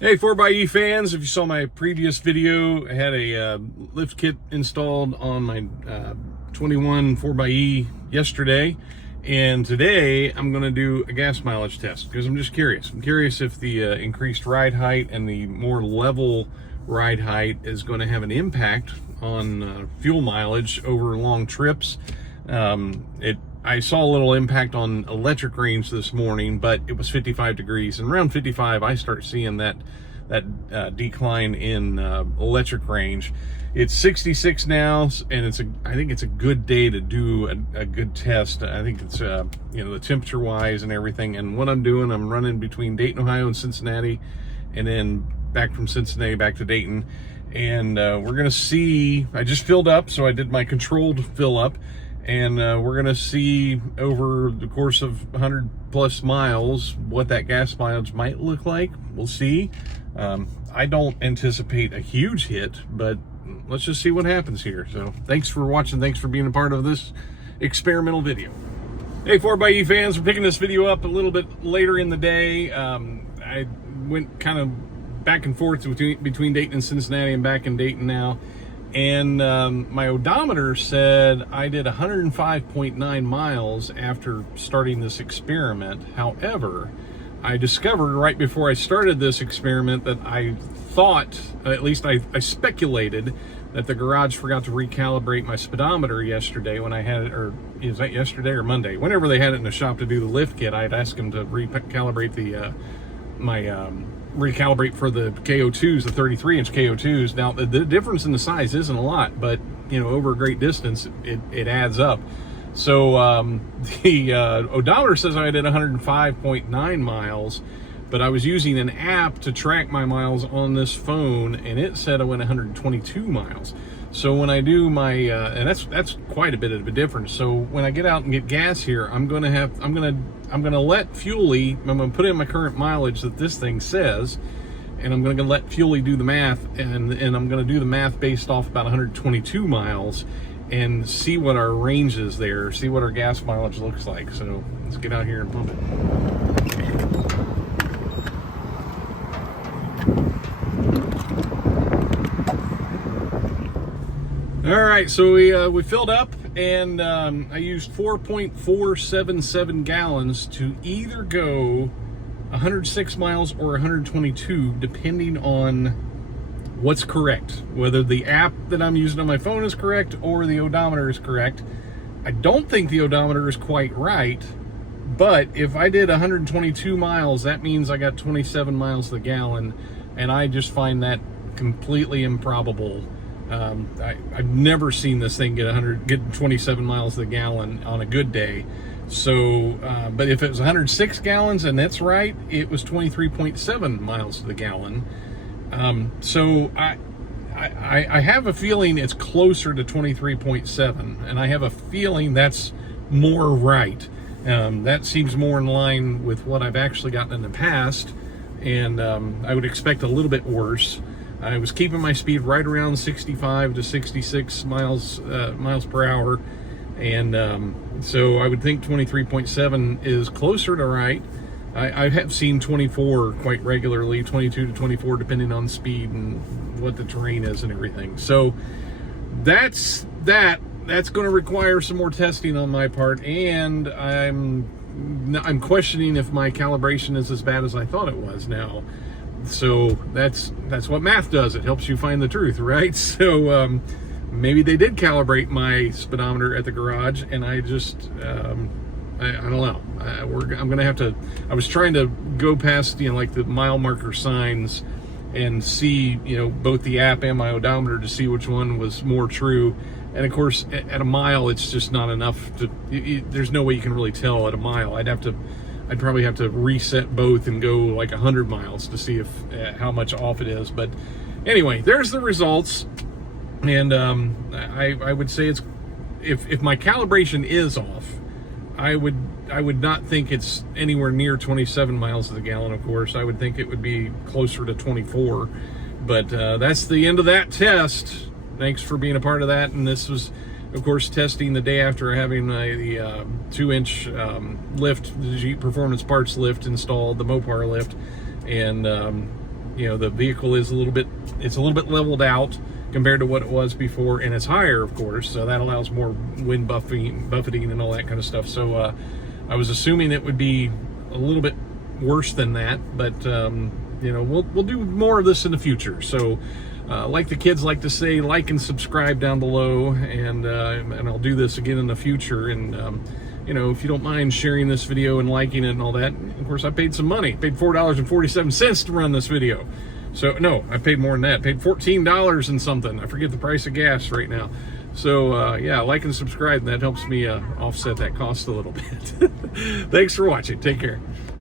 Hey 4xe fans, if you saw my previous video, I had a lift kit installed on my 21 4xe yesterday, and today I'm going to do a gas mileage test because I'm just curious. I'm curious if the increased ride height and the more level ride height is going to have an impact on fuel mileage over long trips. I saw a little impact on electric range this morning, but it was 55 degrees, and around 55 I start seeing that decline in electric range. It's 66 now, and I think it's a good day to do a good test. I think it's the temperature wise and everything. And what I'm doing, I'm running between Dayton, Ohio and Cincinnati, and then back from Cincinnati back to Dayton. And we're gonna see, I just filled up, so I did my controlled fill up. And we're gonna see over the course of 100 plus miles what that gas mileage might look like. We'll see. I don't anticipate a huge hit, but let's just see what happens here. So thanks for watching. Thanks for being a part of this experimental video. Hey 4xe fans, we're picking this video up a little bit later in the day. I went kind of back and forth between Dayton and Cincinnati and back in Dayton now. And my odometer said I did 105.9 miles after starting this experiment. However, I discovered right before I started this experiment that I thought, at least I speculated, that the garage forgot to recalibrate my speedometer yesterday when I had it, or is that yesterday or Monday? Whenever they had it in the shop to do the lift kit, I'd asked them to recalibrate recalibrate for the KO2s, the 33-inch KO2s. Now, the difference in the size isn't a lot, but over a great distance, it adds up. So the odometer says I did 105.9 miles, but I was using an app to track my miles on this phone, and it said I went 122 miles. So when I do my, and that's quite a bit of a difference. So when I get out and get gas here, I'm gonna let Fuelie, I'm gonna put in my current mileage that this thing says, and I'm gonna let Fuelie do the math, and I'm gonna do the math based off about 122 miles, and see what our range is there, see what our gas mileage looks like. So let's get out here and pump it. All right, so we filled up, and I used 4.477 gallons to either go 106 miles or 122, depending on what's correct, whether the app that I'm using on my phone is correct or the odometer is correct. I don't think the odometer is quite right, but if I did 122 miles, that means I got 27 miles to the gallon, and I just find that completely improbable. I've never seen this thing get 27 miles to the gallon on a good day. So, but if it was 106 gallons and that's right, it was 23.7 miles to the gallon. So I have a feeling it's closer to 23.7, and I have a feeling that's more right. That seems more in line with what I've actually gotten in the past, and I would expect a little bit worse. I was keeping my speed right around 65 to 66 miles per hour, and so I would think 23.7 is closer to right. I have seen 24 quite regularly, 22 to 24, depending on speed and what the terrain is and everything. So that's going to require some more testing on my part, and I'm questioning if my calibration is as bad as I thought it was now. So that's what math does. It helps you find the truth, right? So maybe they did calibrate my speedometer at the garage, and I just I don't know. I'm gonna have to. I was trying to go past like the mile marker signs and see both the app and my odometer to see which one was more true. And of course, at a mile, it's just not enough to. There's no way you can really tell at a mile. I'd probably have to reset both and go like 100 miles to see if how much off it is. But anyway, there's the results, and I would say it's if my calibration is off, I would not think it's anywhere near 27 miles to the gallon. Of course, I would think it would be closer to 24. But that's the end of that test. Thanks for being a part of that. And this was, of course, testing the day after having the 2-inch lift, the Jeep Performance Parts lift installed, the Mopar lift, and you know, the vehicle is a little bit leveled out compared to what it was before, and it's higher, of course, so that allows more wind buffeting and all that kind of stuff. So I was assuming it would be a little bit worse than that, but you know, we'll do more of this in the future. So like the kids like to say, like and subscribe down below, and I'll do this again in the future. And you know, if you don't mind sharing this video and liking it and all that. Of course, I paid some money. Paid $4.47 to run this video. So no, I paid more than that. Paid $14 and something. I forget the price of gas right now. So yeah, like and subscribe, and that helps me offset that cost a little bit. Thanks for watching. Take care.